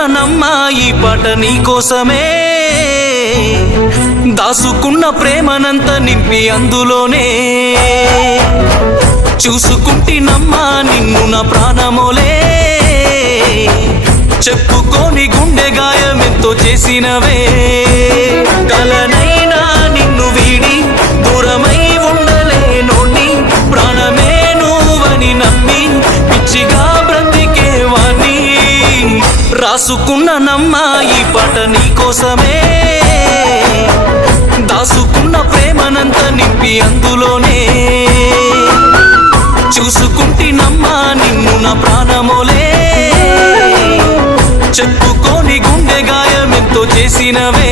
రాసుకున్నానమ్మా ఈ పాట నీకోసమే, దాసుకున్న ప్రేమనంతా నింపి అందులోనే, చూసుకుంటినమ్మా నిన్ను నా ప్రాణమోలే, చెప్పుకోని గుండె గాయమెంతో చేసినవే, కలనైనా నిన్ను వీడి దూరమై ఉండలేనోని, ప్రాణమే నువ్వని నమ్మి పిచ్చిగా బ్రతికేవాణ్ణి, రాసుకున్నానమ్మా ఈ పాట నీకోసమే, దాసుకున్న ప్రేమనంతా నింపి అందులోనే, చూసుకుంటినమ్మా నిన్ను నా ప్రాణమోలే, చెప్పుకోని గుండె గాయమెంతో చేసినవే.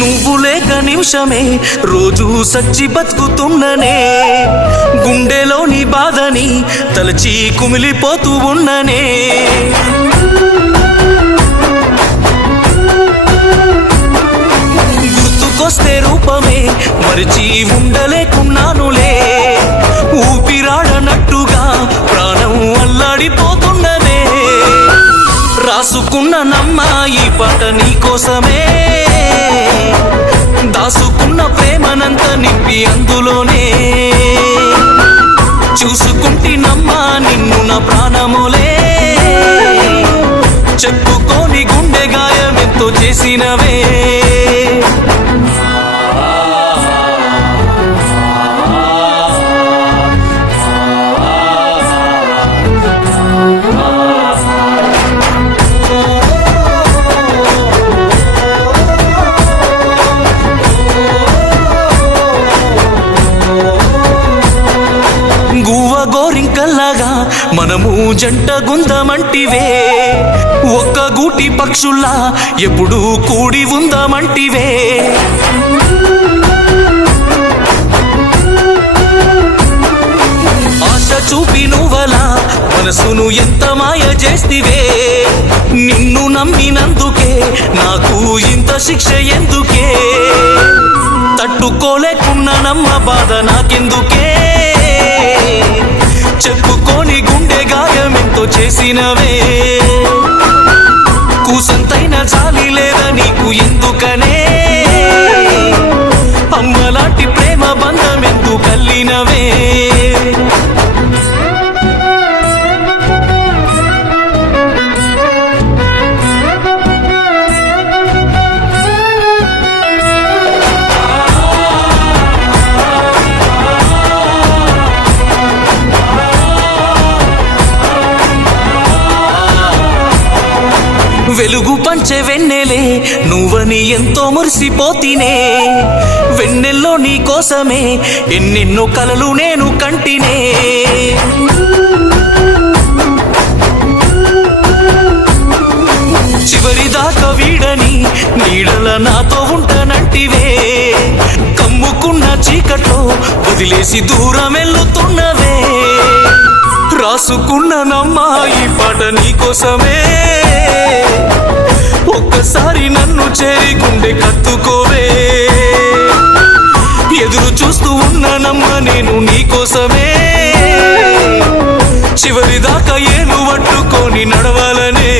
నువ్వు లేక నిమిషమే రోజు సచ్చి బతుకుతున్ననే, గుండెలోని బాధని తలచి కుమిలిపోతూ ఉన్ననే, గుర్తుకొస్తే రూపమే మరిచి ఉండలేకున్నానులే, ఊపిరాడనట్టుగా ప్రాణం అల్లాడిపోతున్నదే, రాసుకున్నానమ్మా ఈ పాట నీకోసమే, దాసుకున్న ప్రేమనంతా నింపి అందులోనే, చూసుకుంటినమ్మా నిన్ను నా ప్రాణమోలే, చెప్పుకోని గుండె గాయమెంతో చేసినవే. గోరింకల్లాగా మనము జంట గుందమంటివే, ఒక్క గూటి పక్షుల్లా ఎప్పుడు కూడి ఉందమంటివే, ఆశ చూపి నువ్వలా మనసును ఎంత మాయ చేస్తివే, నిన్ను నమ్మినందుకే నాకు ఇంత శిక్ష ఎందుకే, తట్టుకోలేకున్నానమ్మ బాధ నాకెందుకే, చెప్పుకోని గుండె గాయమెంతో చేసినవే, కూసంతైన జాలి లేదా నీకు ఎందుకనే, అమ్మలాంటి ప్రేమ బంధం ఎందుకు కల్లినవే. వెలుగు పంచే వెన్నెలే నువ్వని ఎంతో మురిసిపోతినే, వెన్నెల్లో నీ కోసమే ఎన్నెన్నో కలలు నేను కంటినే, చివరిదాకా వీడని నీడల నాతో ఉంటానంటివే, కమ్ముకున్న చీకట్లో వదిలేసి దూరం వెళ్తున్నవే, రాసుకున్నానమ్మా ఈ పాట నీకోసమే, ఒక్కసారి నన్ను చేరి గుండె కత్తుకోవే, ఎదురు చూస్తూ ఉన్నానమ్మా నేను నీకోసమే, చివరిదాకా ఏలు పట్టుకొని నడవాలనే.